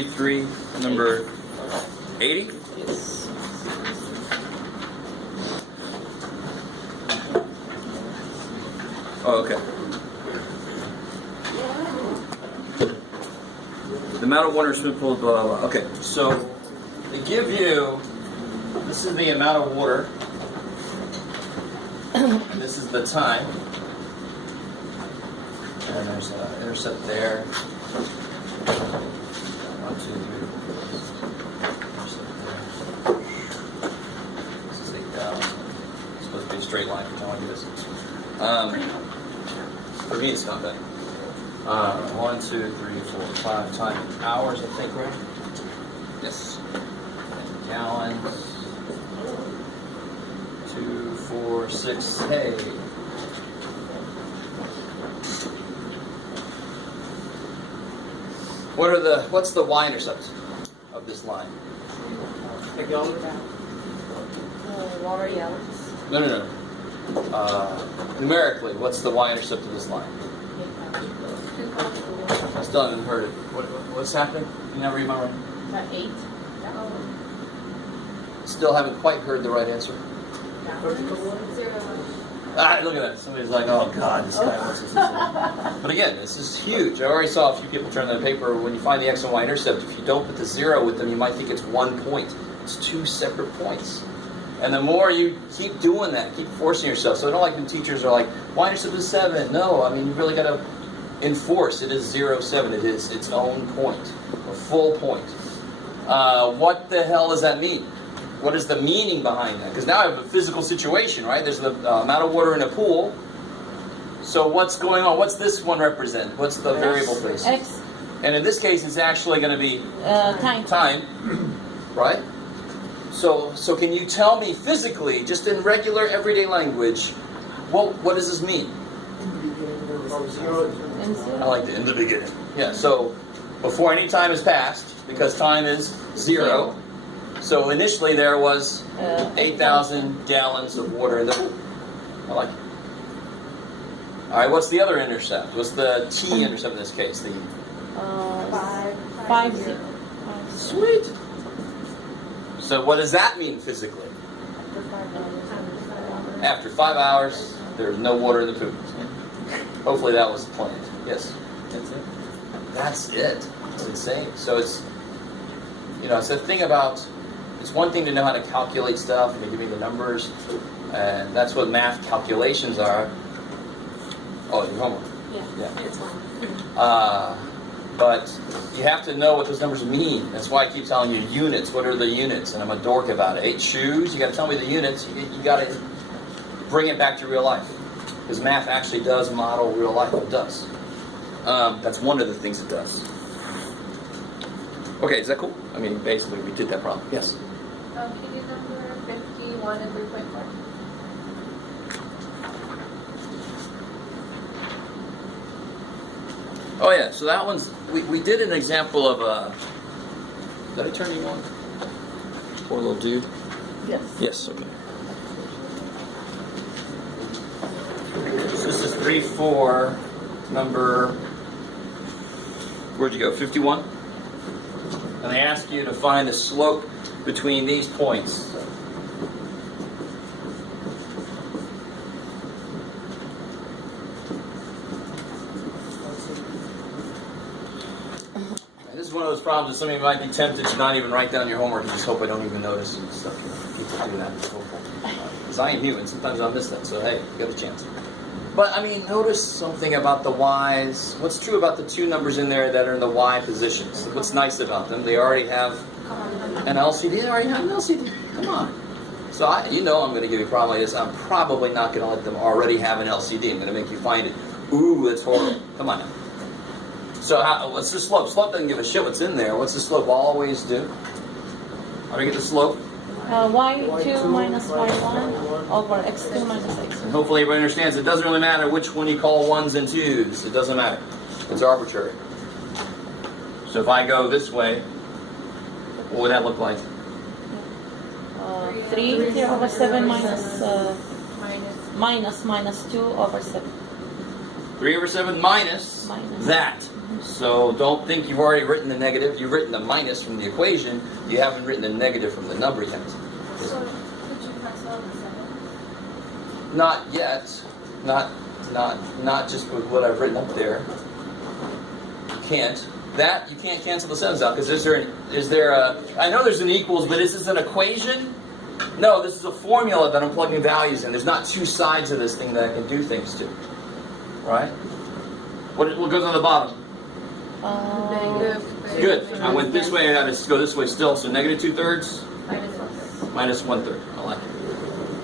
3, number 80? Yes. Oh, okay. The amount of water swimming pool, blah, blah, blah. Okay, so they give you, this is the amount of water, and this is the time. And there's an intercept there. 1, 2, 3, 4. This is 8,000. It's supposed to be a straight line for telling you this. For me, it's not bad. 1, 2, 3, 4, 5 times hours, I think, right? Yes. And gallons. 2, 4, 6. Hey. What's the y-intercept of this line? Water yellows. No. Numerically, what's the y-intercept of this line? I still haven't heard it. What's happening? You never remember? 8. Still haven't quite heard the right answer. Ah, look at that. Somebody's like, oh God, this guy wants this. But again, this is huge. I already saw a few people turn their paper. When you find the x and y intercept, if you don't put the 0 with them, you might think it's 1 point. It's 2 separate points. And the more you keep doing that, keep forcing yourself. So I don't like when teachers are like, y-intercept is 7. No, I mean, you really got to enforce. It is 0, 7. It is its own point, a full point. What the hell does that mean? What is the meaning behind that? Because now I have a physical situation, right? There's the amount of water in a pool. So what's going on? What's this one represent? What's the variable face? X. And in this case, it's actually going to be Time. Right? So can you tell me physically, just in regular everyday language, what does this mean? I like the in the beginning. Yeah, so before any time has passed, because time is 0. So initially there was 8,000 gallons of water in the pool. I like it. All right, what's the other intercept? What's the t intercept in this case? The 5, 0. Sweet. So what does that mean physically? After 5 hours, there's no water in the pool. Hopefully that was planned. Yes. That's it. That's it. It's insane. So it's, it's a thing about. It's one thing to know how to calculate stuff and they give me the numbers, and that's what math calculations are. Oh, your homework. Yeah. It's fine. But you have to know what those numbers mean. That's why I keep telling you units. What are the units? And I'm a dork about it. 8 shoes. You got to tell me the units. You got to bring it back to real life, because math actually does model real life. It does. That's one of the things it does. Okay, is that cool? I mean, basically, we did that problem. Yes. Can you do number 51 and 3.4? Oh yeah, so that one's, we did an example of did I turn you on? Poor little dude. Yes. Yes, okay. So this is 3, 4, number, where'd you go, 51? And they ask you to find the slope between these points. And this is one of those problems that some of you might be tempted to not even write down your homework and just hope I don't even notice and stuff. People do that. Because I am human. Sometimes I'll miss that. So hey, you got a chance. But I mean, notice something about the y's. What's true about the 2 numbers in there that are in the y positions? What's nice about them? They already have an LCD. They already have an LCD. Come on. So I'm going to give you a problem like this. I'm probably not going to let them already have an LCD. I'm going to make you find it. Ooh, that's horrible. Come on now. So what's the slope? Slope doesn't give a shit what's in there. What's the slope always do? How do we get the slope? Y2 minus Y1 over X2 minus X1. And hopefully everybody understands it doesn't really matter which one you call 1s and 2s. It doesn't matter. It's arbitrary. So if I go this way, what would that look like? 3 over 7 minus 2 over 7. 3 over 7 minus that. So don't think you've already written the negative. You've written the minus from the equation. You haven't written the negative from the number yet. So, could you press on the 7? Not yet. Not just with what I've written up there. You can't. That you can't cancel the 7s out because is there a? I know there's an equals, but is this an equation? No, this is a formula that I'm plugging values in. There's not two sides of this thing that I can do things to. Right? What goes on the bottom? Negative. Good. I went this way. I got to go this way still. So negative 2/3 -1/3. minus 1/3. I like it.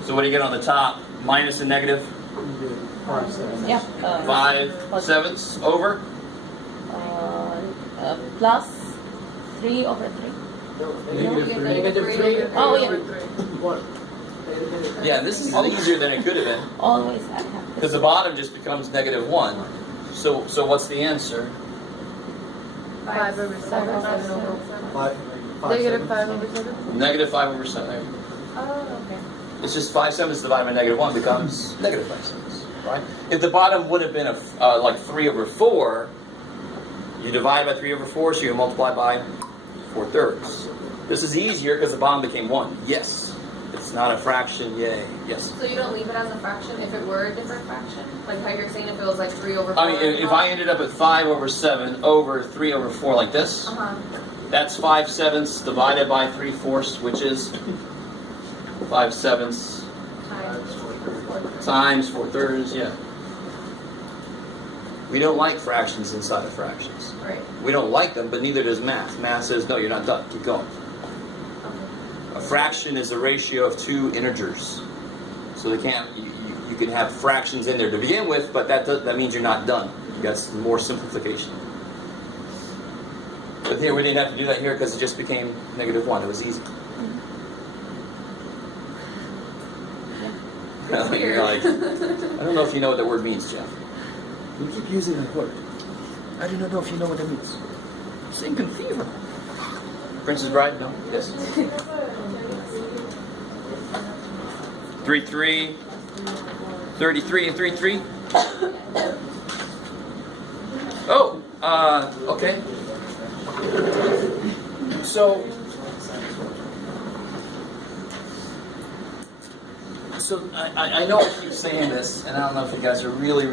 So what do you get on the top? Minus and negative. Yeah. 5/7 over. Plus 3 over 3. Negative 3. Oh, yeah. Yeah, this is easier than it could have been Always I have because the bottom just becomes -1. So what's the answer? 5 over 7. Negative 5 over 7. Negative 5 over 7. Oh, okay. It's just 5/7 divided by -1 becomes negative 5/7, right? If the bottom would have been like 3 over 4, you divide by 3 over 4, so you multiply by 4/3. This is easier because the bottom became 1. Yes. It's not a fraction. Yay. Yes. So you don't leave it as a fraction if it were a different fraction? Like how you're saying if it was like 3 over 4? I mean, if I ended up at 5 over 7 over 3 over 4 like this, Uh-huh. that's 5/7 divided by 3/4, which is 5/7 times 4/3. Yeah. We don't like fractions inside of fractions. Right. We don't like them, but neither does math. Math says, no, you're not done. Keep going. A fraction is a ratio of two integers. So they can't. You can have fractions in there to begin with, but that means you're not done. You got some more simplification. But here we didn't have to do that here because it just became -1. It was easy. It's weird. You're like, I don't know if you know what that word means, Jeff. You keep using that word. I do not know if you know what that means. It's inconceivable. Princess Bride? No? Yes. 3/3, 33 and 3/3. Oh, okay. So I know I keep saying this, and I don't know if you guys are really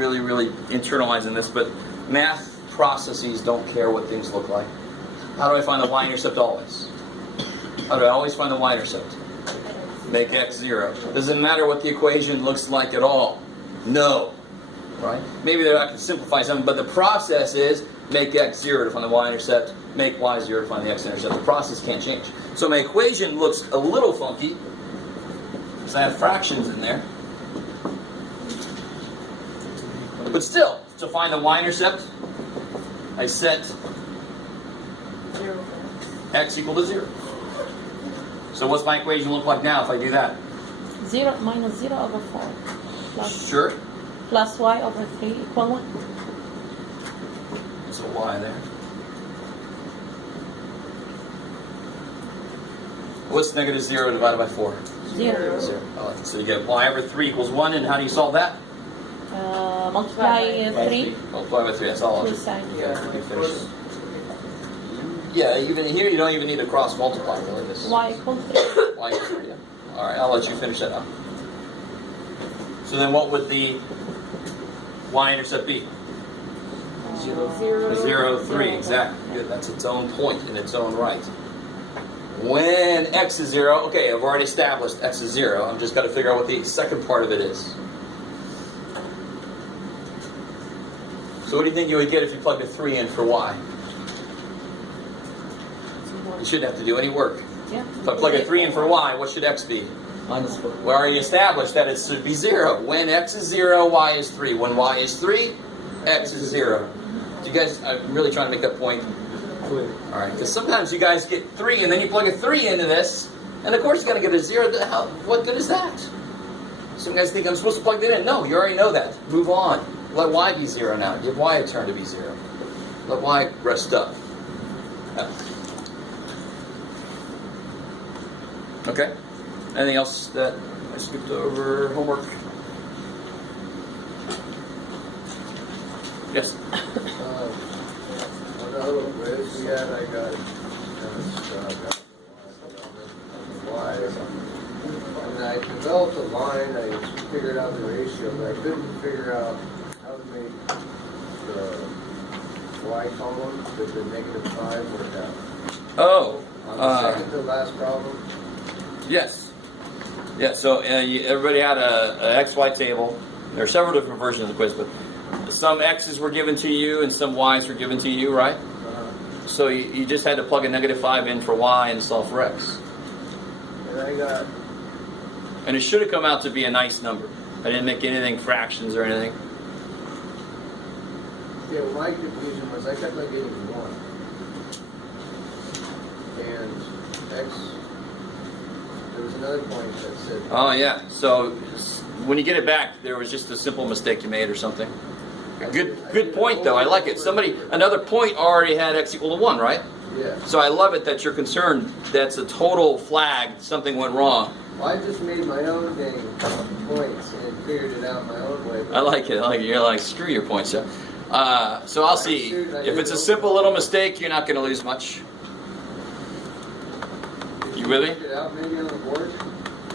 internalizing this, but math processes don't care what things look like. How do I find the y-intercept always? How do I always find the y-intercept? Make x 0. Doesn't matter what the equation looks like at all. No. Right? Maybe I can simplify something, but the process is make x 0 to find the y-intercept, make y 0 to find the x-intercept. The process can't change. So my equation looks a little funky, because I have fractions in there. But still, to find the y-intercept, I set x equal to 0. So what's my equation look like now if I do that? 0 minus 0 over 4. Plus, Sure. plus y over 3 equal 1. There's a y there. What's -0 divided by 4? 0. 0. Oh, so you get y over 3 equals 1, and how do you solve that? Multiply 3. Multiply by 3, that's all. Two sides. Yeah, even here you don't even need to cross multiply really. This Y equals 3. y equals 3, yeah. Alright, I'll let you finish that up. So then what would the y-intercept be? 0, 3, exactly. Good, that's its own point in its own right. When x is 0, okay, I've already established x is 0. I've just got to figure out what the second part of it is. So what do you think you would get if you plugged a 3 in for y? You shouldn't have to do any work. Yeah. If I plug a 3 in for y, what should x be? -4. We already established that it should be 0. When x is 0, y is 3. When y is 3, x is 0. Do you guys, I'm really trying to make that point. Clear. Alright, because sometimes you guys get 3 and then you plug a 3 into this, and of course you're going to get a 0. What good is that? Some guys think I'm supposed to plug that in. No, you already know that. Move on. Let y be 0 now. Give y a turn to be 0. Let y rest up. Okay. Anything else that I skipped over? Homework? Yes. the little quiz we had, I got kind of stuck. Why? And I developed a line, I figured out the ratio, but I couldn't figure out how to make the Y column with the -5 work out. Oh. On the second to last problem, Yes. Yeah, so everybody had a XY table. There are several different versions of the quiz, but some X's were given to you and some Y's were given to you, right? So you just had to plug a -5 in for Y and solve for X. and I got, And it should have come out to be a nice number. I didn't make anything fractions or anything. yeah, well, my confusion was I kept on getting 1. And X, there was another point that said, Oh, yeah. So when you get it back, there was just a simple mistake you made or something. Good point, though. I like it. Another point already had X equal to 1, right? yeah. So I love it that you're concerned. That's a total flag. Something went wrong. Well, I just made my own dang points and figured it out my own way. I like it. You're like, screw your points, yeah. So I'll see. If it's a simple little mistake, you're not going to lose much. You with me? Figured it out maybe on the board?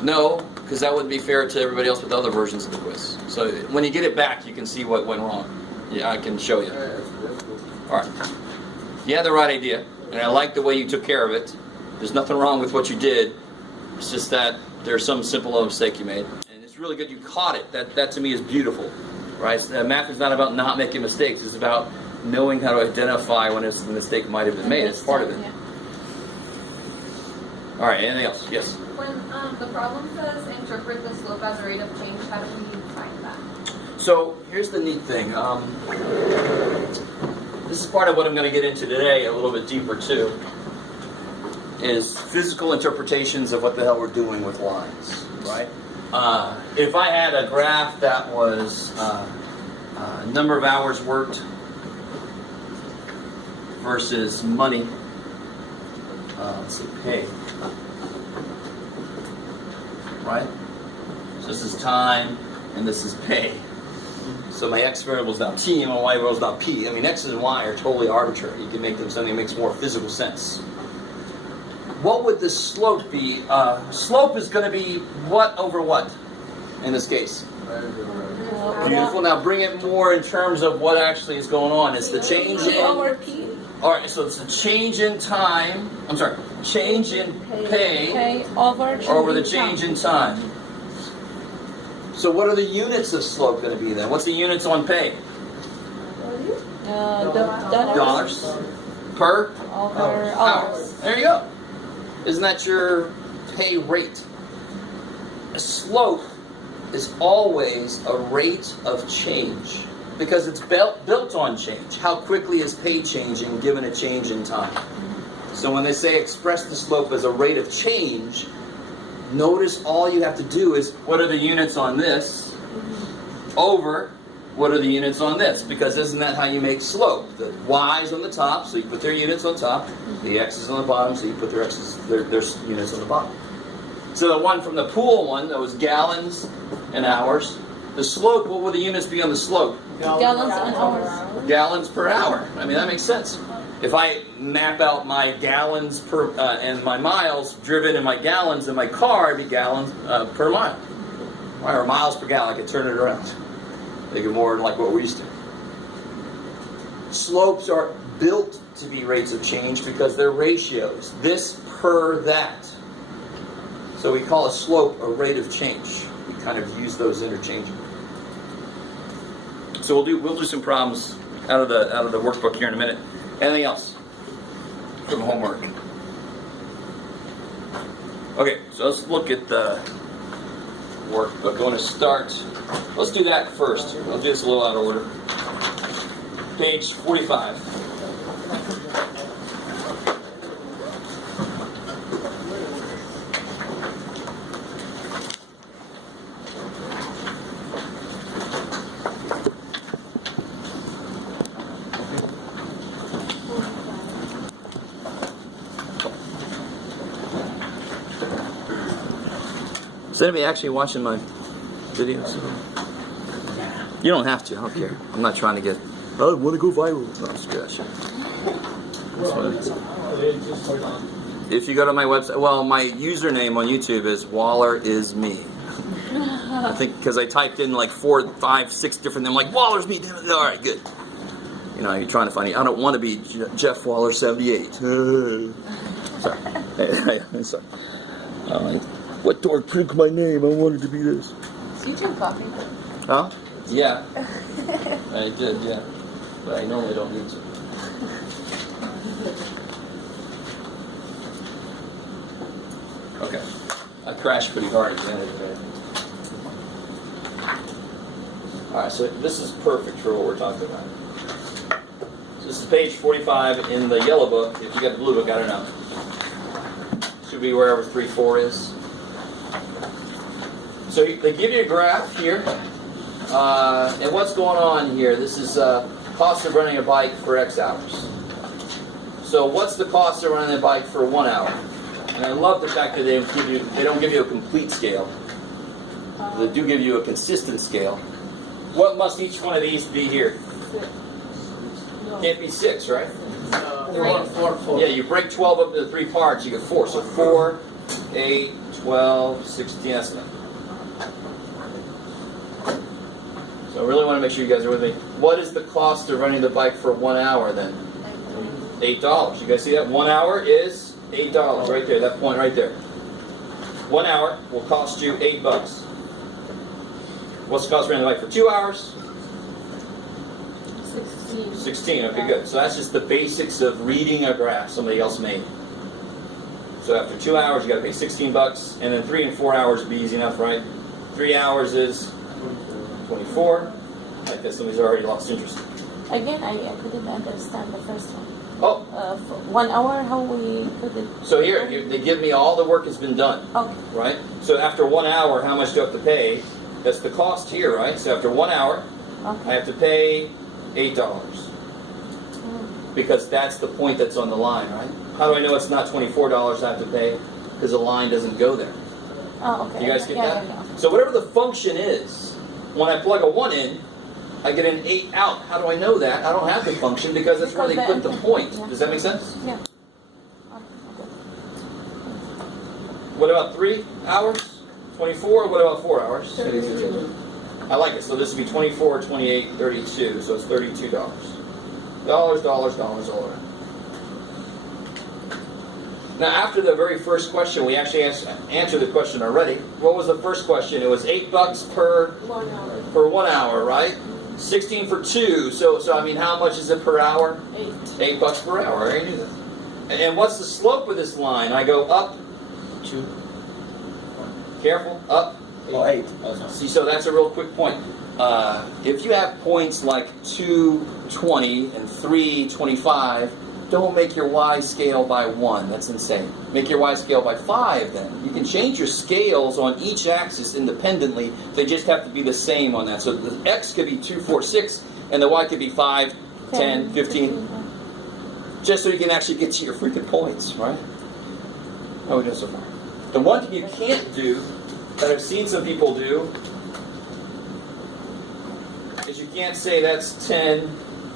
No, because that wouldn't be fair to everybody else with other versions of the quiz. So when you get it back, you can see what went wrong. Yeah, I can show you. All right, that's cool. All right. You had the right idea, and I like the way you took care of it. There's nothing wrong with what you did. It's just that there's some simple little mistake you made, and it's really good you caught it. That to me is beautiful, right? Math is not about not making mistakes. It's about knowing how to identify when a mistake might have been made. It's part of it. Yeah. All right. Anything else? Yes. When the problem says interpret the slope as a rate of change, how do we find that? So here's the neat thing. This is part of what I'm going to get into today, a little bit deeper too, is physical interpretations of what the hell we're doing with lines, right? If I had a graph that was number of hours worked versus money, let's see, pay, right? So this is time and this is pay. So my x variable is now t and my y variable is now p. I mean, x and y are totally arbitrary. You can make them something that makes more physical sense. What would the slope be? Slope is going to be what over what in this case? Beautiful. Now bring it more in terms of what actually is going on. It's the change P in... over P. All right, so it's the change in time. I'm sorry, change in pay Pay over the change in time. So what are the units of slope going to be then? What's the units on pay? Dollars per over hour. hours. There you go. Isn't that your pay rate? A slope is always a rate of change because it's built on change. How quickly is pay changing given a change in time? So when they say express the slope as a rate of change, notice all you have to do is what are the units on this over what are the units on this, because isn't that how you make slope? The y is on the top, so you put their units on top. The x is on the bottom, so you put their units on the bottom. So the one from the pool one, that was gallons and hours. The slope, what will the units be on the slope? Gallons and hours. Gallons per hour. I mean, that makes sense. If I map out my gallons per and my miles driven in my gallons in my car, it'd be gallons per mile. Or miles per gallon. I could turn it around. Make it more like what we're used to. Slopes are built to be rates of change because they're ratios. This per that. So we call a slope a rate of change. We kind of use those interchangeably. So we'll do some problems out of the workbook here in a minute. Anything else from homework? Okay, so let's look at the workbook. I'm going to start. Let's do that first. I'll do this a little out of order. Page 45. Is anybody actually watching my videos? You don't have to. I don't care. I'm not trying to get. I want to go viral. Oh, screw that shit. That's what it is. If you go to my website, well, my username on YouTube is Waller is me. I think because I typed in like 4, 5, 6 different. I'm like Waller's me. All right, good. You know, you're trying to find me. I don't want to be Jeff Waller 78. Sorry. Sorry. What dork printed my name? I wanted to be this. Is YouTube copying? Huh? Yeah. I did, yeah. But I normally don't need to. Okay. I crashed pretty hard at the end of the day. Alright, so this is perfect for what we're talking about. So this is page 45 in the yellow book. If you got the blue book, I don't know. Should be wherever 3-4 is. So they give you a graph here. And what's going on here? This is cost of running a bike for X hours. So what's the cost of running a bike for 1 hour? And I love the fact that they don't give you a complete scale. They do give you a consistent scale. What must each one of these be here? 6. No. Can't be 6, right? 4. Yeah, you break 12 up into 3 parts, you get 4. So 4, 8, 12, 16, that's enough. So I really want to make sure you guys are with me. What is the cost of running the bike for 1 hour then? $8. You guys see that? 1 hour is $8 right there, that point right there. 1 hour will cost you $8. What's the cost of running the bike for 2 hours? 16. 16, okay, good. So that's just the basics of reading a graph somebody else made. So after 2 hours, you got to pay $16, and then 3 and 4 hours would be easy enough, right? 3 hours is 24. Like that, somebody's already lost interest. Again, I couldn't understand the first one. Oh, For 1 hour, how we could it? so here, they give me all the work has been done, Okay. right? So after 1 hour, how much do I have to pay? That's the cost here, right? So after 1 hour, I Okay. have to pay $8. Mm. Because that's the point that's on the line, right? How do I know it's not $24 I have to pay? Because the line doesn't go there. Oh, okay. You guys get Yeah, that? yeah. So whatever the function is, when I plug a 1 in, I get an 8 out. How do I know that? I don't have the function because that's where they put the point. Does that make sense? Yeah. What about 3 hours? 24? What about 4 hours? 32. I like it. So this would be 24, 28, 32. So it's $32. Dollars all around. Now, after the very first question, we actually answered the question already. What was the first question? It was $8 per 1 hour. 1 hour, right? 16 for 2. So I mean, how much is it per hour? 8. $8 per hour. I already knew that. And what's the slope of this line? I go up 2. Careful, up. Oh, 8. See, so that's a real quick point. If you have points like 220 and 325, don't make your y scale by 1. That's insane. Make your y scale by 5 then. You can change your scales on each axis independently. They just have to be the same on that. So the x could be 2, 4, 6, and the y could be 5, 10, 15. Just so you can actually get to your freaking points, right? How are we doing so far? The one thing you can't do, that I've seen some people do, is you can't say that's 10,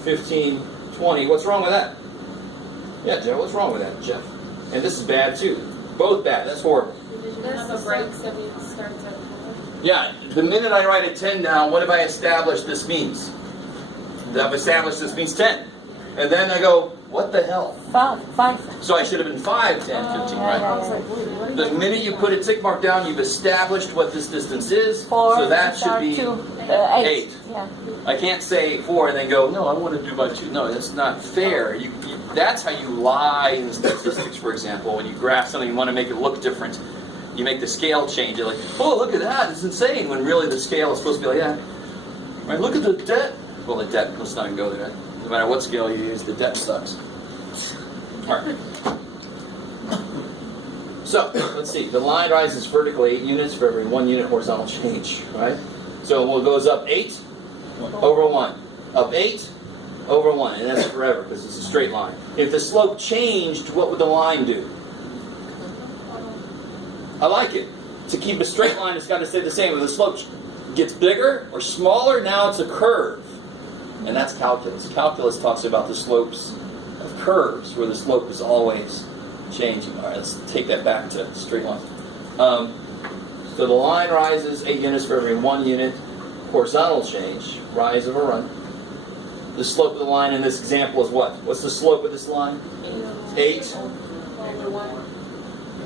15, 20. What's wrong with that? Yeah, Joe, what's wrong with that, Jeff? And this is bad too. Both bad. That's horrible. There's the breaks that we starts at 4. Yeah, the minute I write a 10 down, what have I established this means? I've established this means 10. And then I go, what the hell? 5. So I should have been 5, 10, 15, right? The minute you put a tick mark down, you've established what this distance is. 4. So that should be 2. 8. 8. Yeah. I can't say 4 and then go, no, I want to do by 2. No, that's not fair. That's how you lie in statistics, for example. When you graph something, you want to make it look different. You make the scale change. You're like, oh, look at that. It's insane. When really the scale is supposed to be like that. Right? Look at the debt. Well, the debt, let's not even go there. No matter what scale you use, the debt sucks. All right. So, let's see. The line rises vertically 8 units for every 1 unit horizontal change, right? So it goes up 8 over 1. Up 8 over 1. And that's forever because it's a straight line. If the slope changed, what would the line do? I like it. To keep a straight line, it's got to stay the same. If the slope gets bigger or smaller, now it's a curve. And that's calculus. Calculus talks about the slopes of curves where the slope is always changing. All right, let's take that back to straight line. So the line rises 8 units for every 1 unit. Horizontal change, rise of a run. The slope of the line in this example is what? What's the slope of this line? 8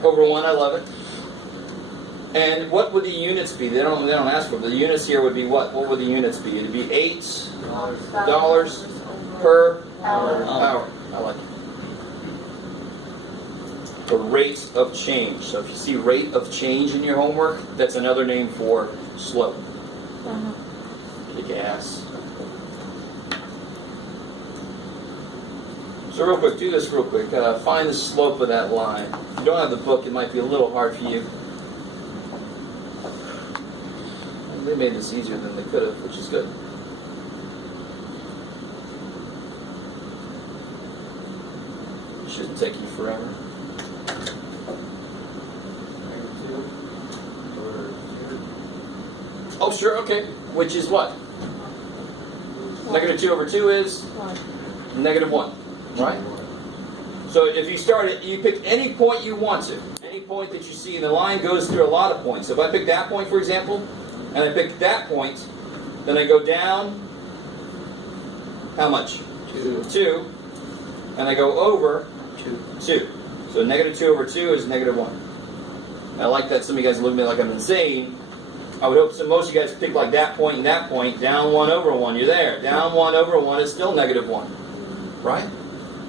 over 1, I love it. And what would the units be? They don't ask for it. The units here would be what? What would the units be? It'd be $8 per hour. I like it. The rate of change. So if you see rate of change in your homework, that's another name for slope. Kick ass. So real quick, do this real quick. Find the slope of that line. If you don't have the book, it might be a little hard for you. They made this easier than they could have, which is good. Shouldn't take you forever. Oh, sure, okay. Which is what? Negative 2 over 2 is? Negative 1, right? So if you start it, you pick any point you want to. Any point that you see, and the line goes through a lot of points. So if I pick that point, for example, and I pick that point, then I go down, how much? 2. And I go over 2. So negative 2 over 2 is negative 1. I like that some of you guys look at me like I'm insane. I would hope most of you guys pick like that point and that point, down 1 over 1, you're there. Down 1 over 1 is still negative 1, right?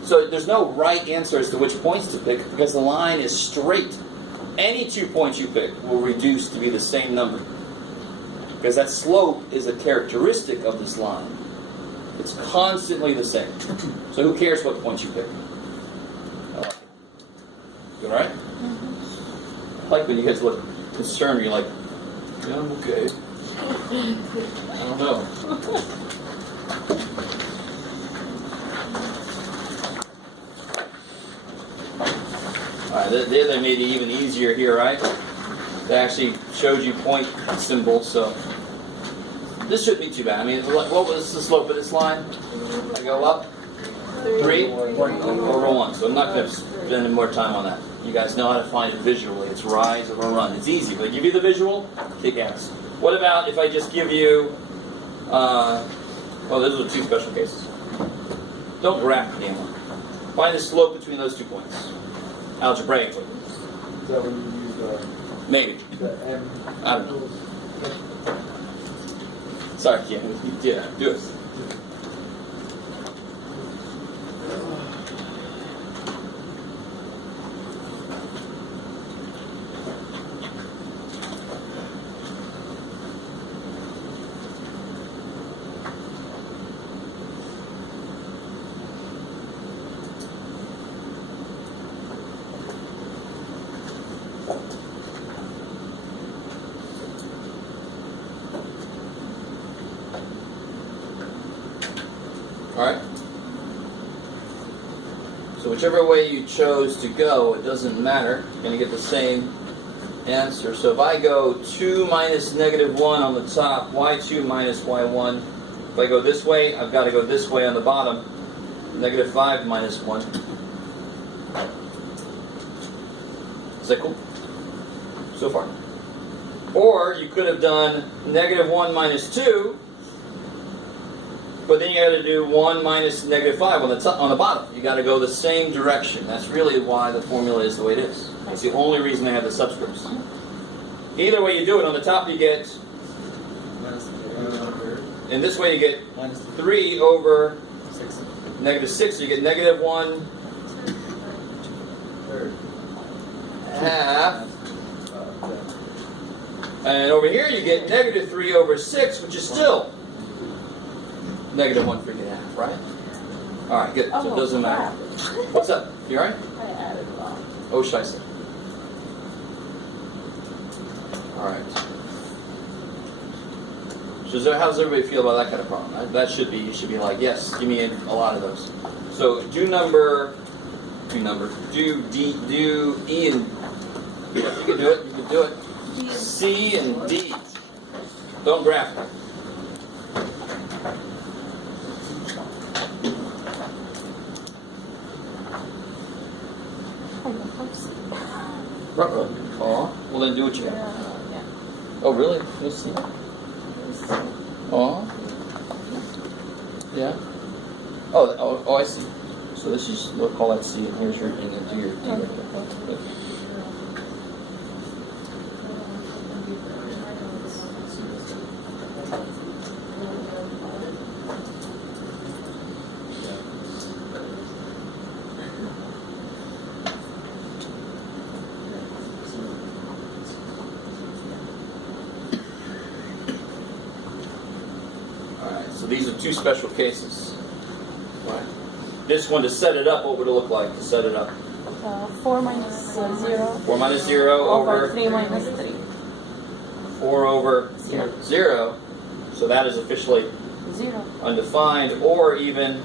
So there's no right answer as to which points to pick because the line is straight. Any 2 points you pick will reduce to be the same number because that slope is a characteristic of this line. It's constantly the same. So who cares what points you pick? I like it. Good, right? I like when you guys look concerned, you're like, yeah, I'm okay. I don't know. Alright, there they made it even easier here, right? They actually showed you point symbols, so this shouldn't be too bad. I mean, what was the slope of this line? I go up 3 over 1, so I'm not going to spend any more time on that. You guys know how to find it visually. It's rise over run. It's easy. If I give you the visual, kick ass. What about if I just give you, well, those are 2 special cases. Don't graph the game. Find the slope between those 2 points, algebraically. Is that when you use Maybe. the M? I don't know. Sorry, Ken. Yeah, do it. Alright? So whichever way you chose to go, it doesn't matter. You're going to get the same answer. So if I go 2 minus negative 1 on the top, y2 minus y1. If I go this way, I've got to go this way on the bottom. Negative 5 minus 1. Is that cool? So far? Or you could have done negative 1 minus 2. But then you got to do 1 minus negative 5 on the top, on the bottom. You got to go the same direction. That's really why the formula is the way it is. It's the only reason they have the subscripts. Either way you do it, on the top you get, in this way you get 3 over negative 6. So you get negative 1 half. And over here you get negative 3 over 6, which is still negative 1 freaking half, right? Alright, good. So it doesn't matter. What's up? You alright? I added wrong. Oh, scheisse. Alright. So how does everybody feel about that kind of problem? That should be, you should be like, yes, give me a lot of those. So do E and, yeah, you can do it, C and D. Don't graph them. Ruh-roh. Aw. Well, then do what you got. Yeah. Oh, really? Let's see. Aw. Yeah. Oh, I see. So this is, we'll call that C, and here's your, and then do your D right there. Alright, so these are two special cases. Right. This one, to set it up, what would it look like to set it up? 4 minus 0. 4 minus 0 over 3 minus 3. 4 over 0. So that is officially 0. undefined, or even,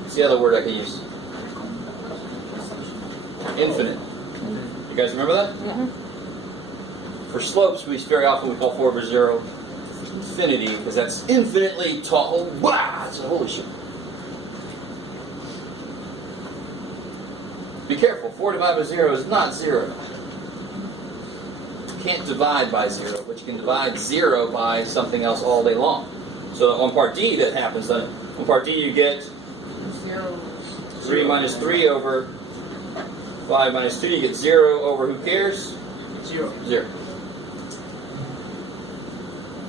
what's the other word I can use? Infinite. You guys remember that? Yeah. For slopes, we call 4 over 0 infinity, because that's infinitely tall. Wow! It's a holy shit. Be careful, 4 divided by 0 is not 0. You can't divide by 0, but you can divide 0 by something else all day long. So on part D that happens, then on part D you get 3 minus 3 over 5 minus 2, you get 0 over who cares? 0.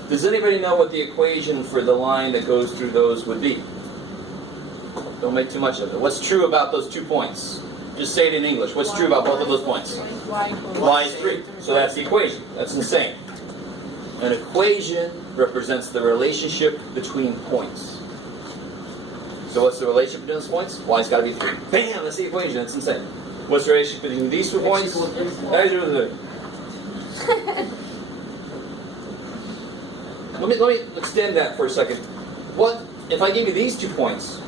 Does anybody know what the equation for the line that goes through those would be? Don't make too much of it. What's true about those 2 points? Just say it in English. What's true about both of those points? Y is 3. So that's the equation. That's insane. An equation represents the relationship between points. So what's the relationship between those points? Y's got to be 3. Bam! That's the equation. That's insane. What's the relationship between these 2 points? Let me extend that for a second. What if I give you these 2 points?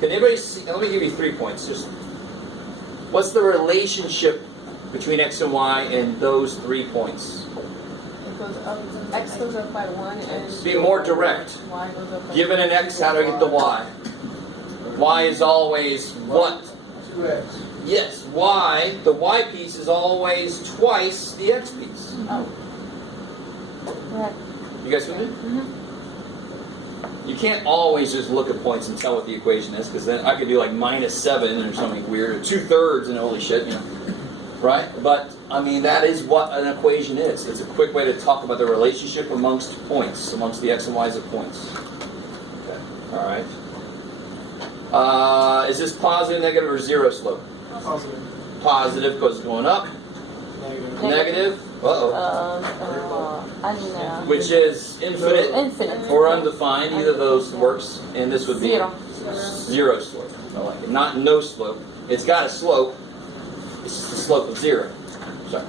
Can anybody see? Let me give you 3 points. Just what's the relationship between x and y and those 3 points? It goes up. X goes up by 1 and Be more direct. Y goes up by Given an x, how do I get the y? Y is always what? 2x. Yes, y. The y piece is always twice the x piece. Oh. Right. You guys with me? You can't always just look at points and tell what the equation is, because then I could do like -7 or something weird, or 2/3, and holy shit, you know. Right? But, I mean, that is what an equation is. It's a quick way to talk about the relationship amongst points, amongst the x and y's of points. Okay. Alright. Is this positive, negative, or 0 slope? Positive. Positive because it's going up. Negative. Which is infinite. Infinite. Or undefined. Either of those works. And this would be 0 slope. I like it. Not no slope. It's got a slope. It's just the slope of 0. Sorry.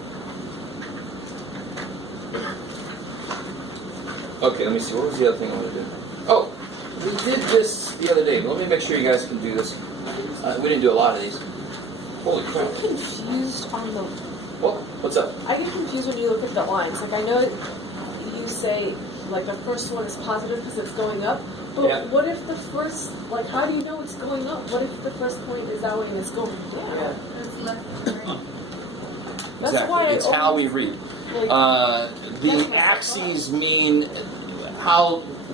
Okay, let me see. What was the other thing I want to do? Oh, we did this the other day. But let me make sure you guys can do this. We didn't do a lot of these. Holy crap. I'm confused on the. What? What's up? I get confused when you look at the lines. Like I know that you say like the first one is positive because it's going up. But Yeah. what if the first, like how do you know it's going up? What if the first point is that way and it's going down? It's left and right. That's Exactly. why It's how we read. like, The axes mean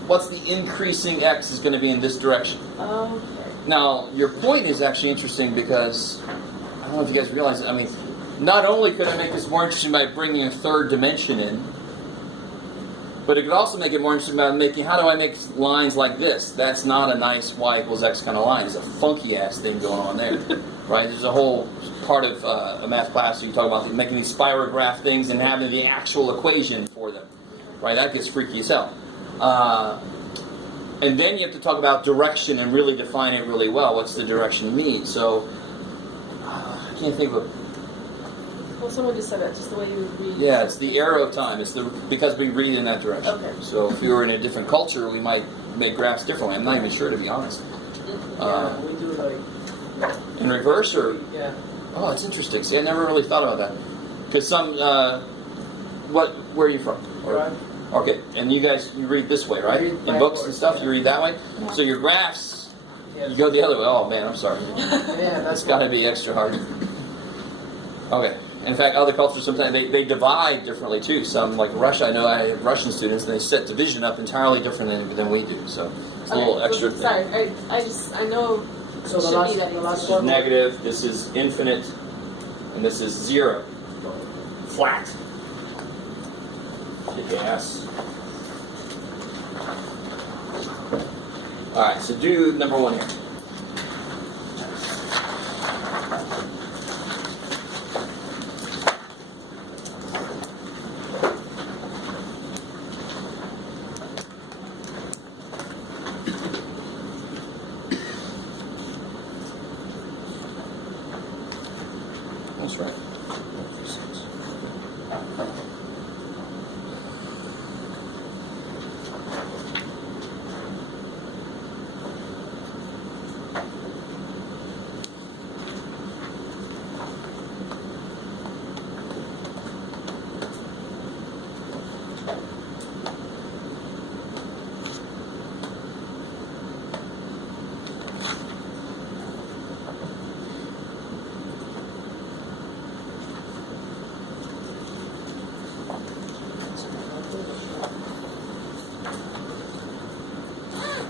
what's the increasing x is going to be in this direction. okay. Now, your point is actually interesting because, I don't know if you guys realize it, I mean, not only could I make this more interesting by bringing a third dimension in, but it could also make it more interesting by making, how do I make lines like this? That's not a nice y equals x kind of line. It's a funky ass thing going on there, right? There's a whole part of a math class where you talk about making these spirograph things and having the actual equation for them, right? That gets freaky as hell. And then you have to talk about direction and really define it really well. What's the direction mean? So, I can't think of a... Well, someone just said that, just the way you read. Yeah, it's the arrow time. It's because we read in that direction. Okay. So if we were in a different culture, we might make graphs differently. I'm not even sure, to be honest. Yeah, we do like. In reverse, or... Yeah. Oh, that's interesting. See, I never really thought about that. Because some... where are you from? Right. Okay, and you guys, you read this way, right? In books and stuff, you read that way? Yeah. So your graphs, Yes. you go the other way. Oh, man, I'm sorry. Yeah, That's that's got to be extra hard. Okay. In fact, other cultures sometimes they divide differently too. Some, like Russia, I know I have Russian students, and they set division up entirely different than we do. So it's a little Okay, extra so, thing. sorry, I know. So the Should last, be that the last This is one. negative, this is infinite, and this is 0. Flat. Kick ass. Alright, so do number 1 here. That's right.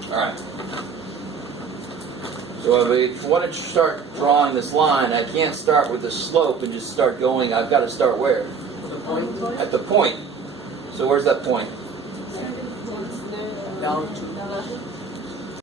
Alright. So if I wanted to start drawing this line, I can't start with the slope and just start going. I've got to start where? The point At the point. So where's that point? down to